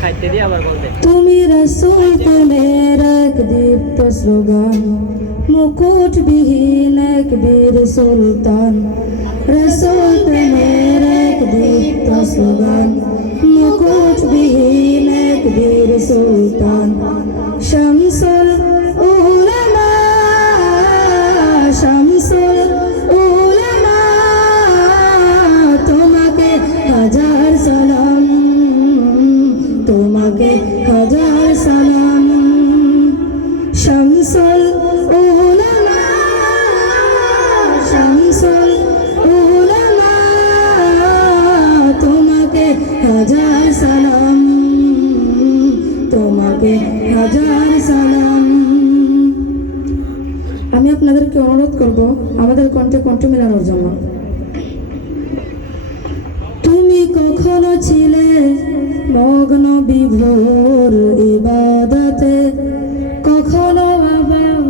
খাইতে দিয়ে আবার বলবে তুমি রাসূল প্রেমের এক দীপ্ত স্লোগান, মুকুটবিহীন এক বীর সুলতান। রাসূল প্রেমের এক দীপ্ত স্লোগান, মুকুটবিহীন এক বীর সুলতান। শামসুল উলামা, শামসুল উলামা, তোমাকে হাজার সালাম, তোমাকে হাজার সালাম। শামসুল উলামা, শামসুল উলামা, তোমাকে হাজার সালাম, তোমাকে হাজার সালাম। আমি আপনাদেরকে অনুরোধ করব আমাদের কণ্ঠে কণ্ঠ মেলানোর জন্য। তুমি কখনো ছিলে মগ্ন বিভোর ইবাদতে, কখনো আবার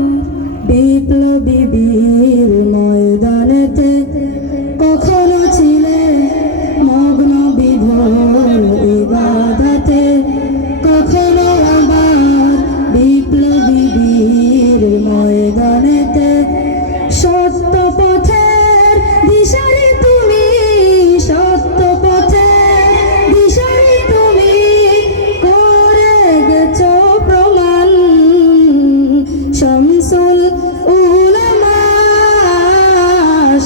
বিপ্লবী বীর ময়দানেতে। কখনো ছিলে মগ্ন বিভোর ইবাদতে, কখনো আবার বিপ্লবী বীর ময়দানেতে। সত্য পথের দিশারি তুমি, সত্য পথের দিশারি তুমি, করে গেছো প্রমাণ। শামসুল উলামা,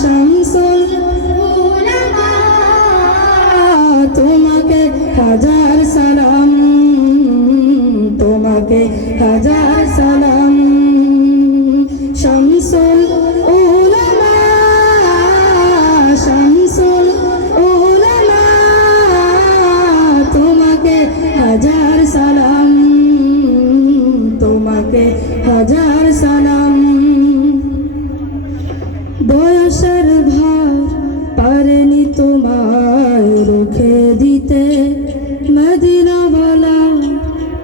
শামসুল উলামা, তোমাকে হাজার সালাম, তোমাকে হাজার সালাম। শামসুল উলামা, শামসুল উলামা, তোমাকে হাজার সালাম, তোমাকে হাজার সালাম। বয়সের ভার পারেনি তোমায় রুখে দিতে, মদিনাওয়ালা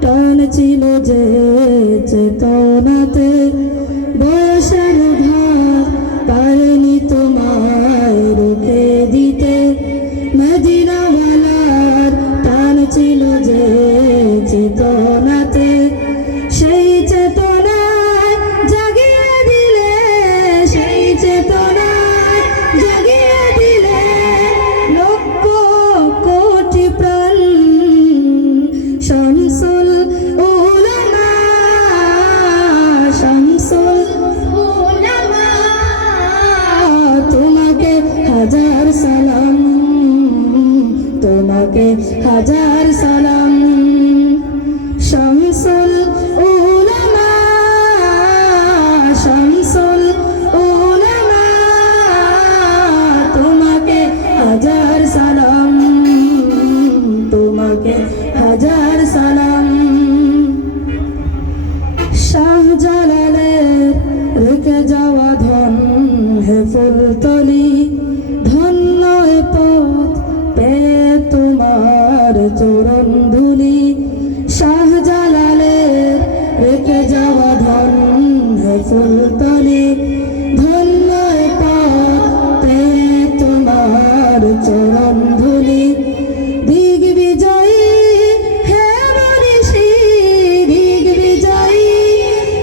টান ছিল যে চেতনাতে। বয়সের ভার পারেনি তোমায় রুখে দিতে, মদিনাওয়ালার টান ছিল যে চেতনাতে। সেই চেতনায় জাগিয়ে দিলে, সেই চেতনায় জাগিয়ে দিলে লক্ষ কোটি প্রাণ। শামসুল উলামা, শামসুল উলামা, তোমাকে হাজার সালাম, তোমাকে হাজার সালাম। শামসুল উলামা, শামসুল উলামা, তোমাকে হাজার সালাম, তোমাকে হাজার সালাম। শাহজালালের রেখে যাওয়া ধন হে ফুলতলি, ধন্য এ পথ পেয়ে তোমার চরণ ধুলি। শাহজালালের রেখে যাওয়া ধন হে ফুলতলি, ধন্য এ পথ পেয়ে তোমার চরণ ধুলি। দিগ্বিজয়ী হে মনীষী, দিগ্বিজয়ী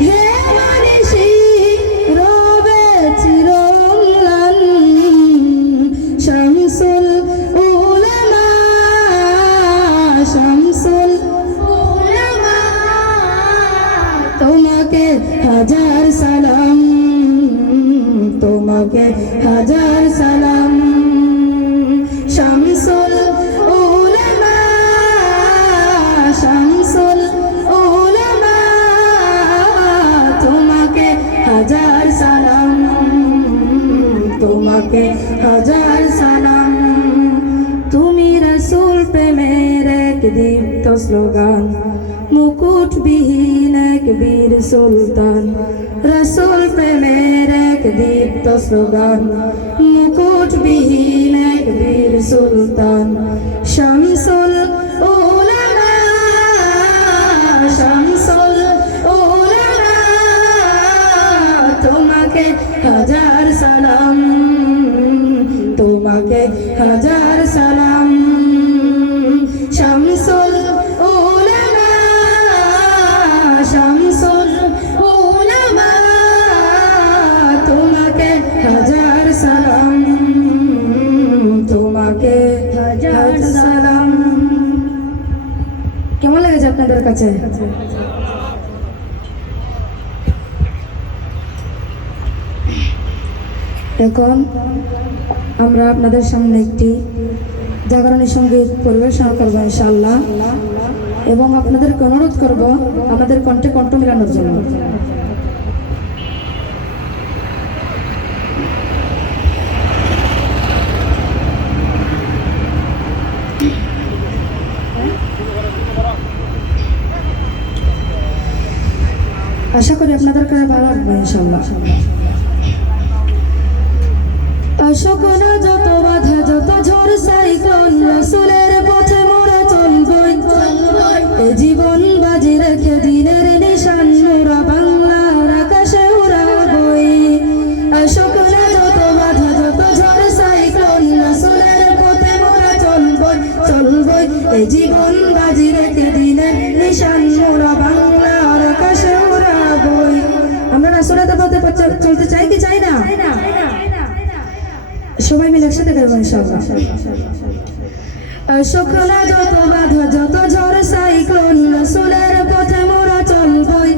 হে মনীষী, রবে চিরম্লান। শামসুল উলামা, শামসুল উলামা, তোমাকে হাজার সালাম, তোমাকে হাজার সালাম। শামসুল উলামা, শামসুল উলামা, তোমাকে হাজার সালাম, তোমাকে হাজার সালাম। তুমি রাসূল প্রেমের এক দীপ্ত স্লোগান, মুকুটবিহীন এক বীর সুলতান। রাসূল প্রেমের এক দীপ্ত স্লোগান, মুকুটবিহীন এক বীর সুলতান। শামসুল উলামা, শামসুল উলামা, তোমাকে হাজার সালাম, তোমাকে হাজার সালাম। শামসুল আপনাদের কাছে। এখন আমরা আপনাদের সামনে একটি জাগরণী সঙ্গীত পরিবেশনা করবো ইনশাআল্লাহ, এবং আপনাদেরকে অনুরোধ করব আমাদের কণ্ঠে কণ্ঠ মিলানোর জন্য। আশা করি আপনাদের কাছে ভালো লাগবে ইনশাআল্লাহ। সকল যত বাধা যত ঝড় সাইক্লোন রাসূলের পথে মোরা চলবই, এ জীবন বাজি রেখে দিনের নিশান মোরা বাংলার আকাশে উড়াবই। সকল যত বাধা যত ঝড় সাইক্লোন রাসূলের পথে মোরা চলবই, এ জীবন বাজি রেখে দিনের নিশান মোরা বাংলার আকাশে উড়াবই। আমরা রাসূলের পথে চলতে চাই কি চাই না? সবাই মিলে একসাথে করবো ইনশাআল্লাহ। সকল যত বাধা যত ঝড় সাইক্লোন রাসূলের পথে মোরা চলবই,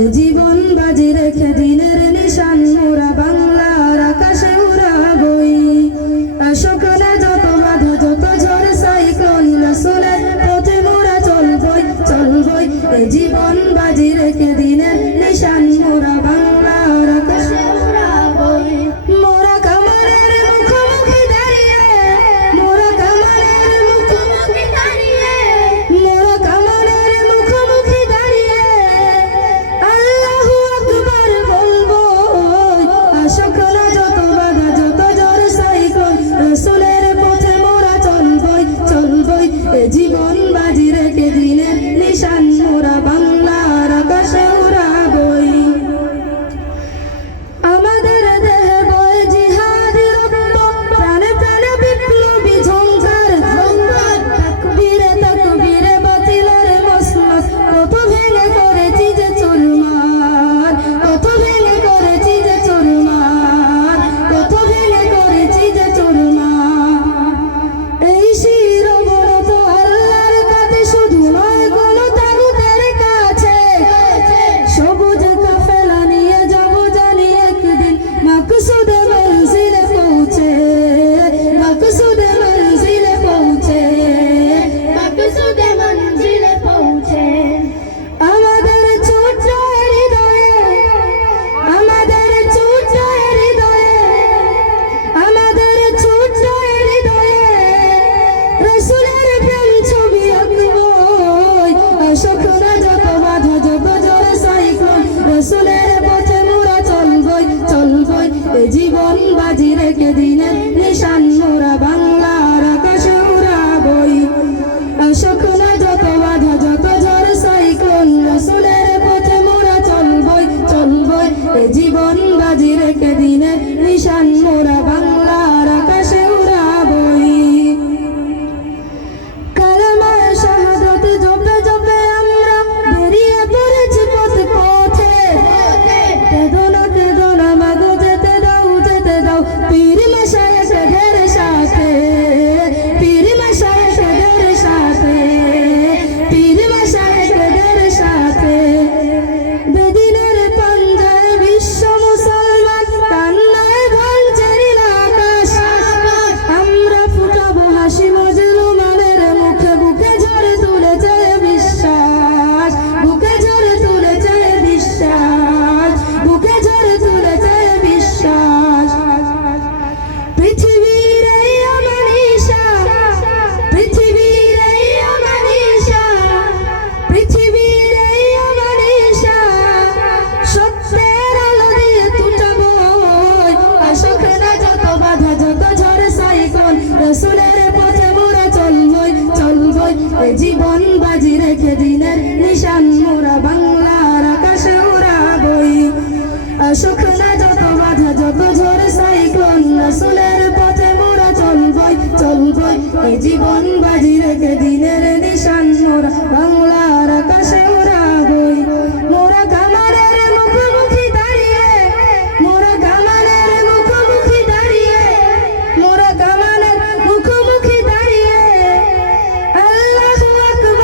এ জীবন বাজি রেখে দিনের নিশান মোরা বাংলার আকাশে উড়াবই। সকল যত বাধা যত ঝড় সাইক্লোন রাসূলের পথে মোরা চলবই, এ জীবন বাজি রেখে দিনের নিশান মোরা বাংলার আকাশে উড়াবই। মোরা জীবন বাজি রেখে দিনের নিশান মোরা বাংলার আকাশে উড়াবই। আমাদের দেহে বয় জিহাদি রক্ত, প্রাণে প্রাণে বিপ্লবী ঝংকার, তাকবীরে তাকবীরে বাতিলের মসনদ, কত ভেঙে করেছি যে চুরমার, কত ভেঙে করেছি যে চুরমার, কত ভেঙে করেছি যে চুরমার। এই শিরোবরত আল্লাহর কাছে শুধু নয় কোনো তাগুতের কাছে, সবুজ কাফেলা নিয়ে যাব জানি একদিন মাকসুদে মঞ্জিলে পৌঁছে, মাকসুদে মঞ্জিলে পৌঁছে, মাকসুদে মঞ্জিলে পৌঁছে। আমাদের ছোট্ট হৃদয়ে, আমাদের ছোট্ট হৃদয়ে, আমাদের ছোট্ট হৃদয়ে রাসূলের প্রেম ছবি আঁকবই। সকল যত বাধা যত ঝড় সাইক্লোন রাসূলের পথে মোরা চলবই, এ জীবন বাজি রেখে দিনের নিশান মোরা বাংলার আকাশে উড়াবই। সকল যত বাধা যত ঝড় সাইক্লোন রাসূলের পথে মোরা চলবই, এ জীবন বাজি রেখে দিনের নিশান মোরা বাংলার আকাশে উড়াবই। কালেমায়ে শাহাদাত জপে জপে আমরা বেরিয়ে পড়েছি পথে পথে, কেঁদো না মাগো যেতে দাও পীর মাশায়েখদের সাথে, পীর মাশায়েখদের সাথে, পীর মাশায়েখদের সাথে। বেদিনের পাঞ্জায় বিশ্ব মুসলমান, কান্নায় ভাঙছে নীল আকাশ, আমরা ফুটাবো হাসি মজলুমানের মুখে, বুকে ঝরে তুলেছে বিশ্বাস, বুকে ঝরে তুলেছে বিশ্বাস, বুকে ঝরে তুলেছে বিশ্বাস। পৃথিবীর এই অমানিসা, পৃথিবীর এই অমানিসা, পৃথিবীর এই অমানিসা, সত্যের আলো দিয়ে টুটাবই। সকল যত বাধা যত ঝড় সাইক্লোন রাসূলের পথে মোরা চলবই, এ জীবন বাজি রেখে দিনের নিশান মোরা বাংলার আকাশে উড়াবই। সকল যত বাধা যত ঝড় সাইক্লোন রাসূলের পথে মোরা চলবই, এ জীবন বাজি রেখে দিনের নিশান মোরা বাংলার আকাশে উড়াবই। মোরা কামানের মুখোমুখি দাঁড়িয়ে, মোরা কামানের মুখোমুখি দাঁড়িয়ে, মোরা কামানের মুখোমুখি দাঁড়িয়ে আল্লাহু আকবার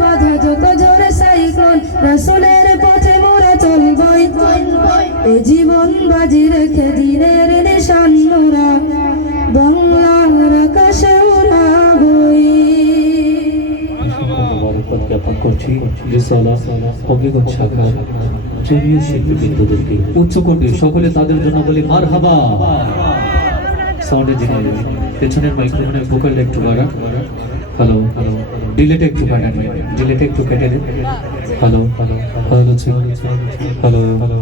বাধা যত ঝড় সাইক্লোন রাসূলের পথে মোরা চলবই এ জীবন বাজি রেখে দিনের নিশান মোরা বাংলার আকাশে উড়াবই। মুবারকবাদ জ্ঞাপন করছি রিসালা হবিগঞ্জ শাখার জুনিয়র শিল্পীবৃন্দদেরকে উচ্চকণ্ঠে সকলে তাদের জন্য বলি মারহাবা। সাউন্ডে যিনি পেছনের মাইক্রোফোনে ভোকালটা একটু বাড়া, হ্যালো হ্যালো, ডিলেটা একটু বাড়ান, ডিলেটা একটু কেটে দেন, হ্যালো হ্যালো হ্যালো হ্যালো।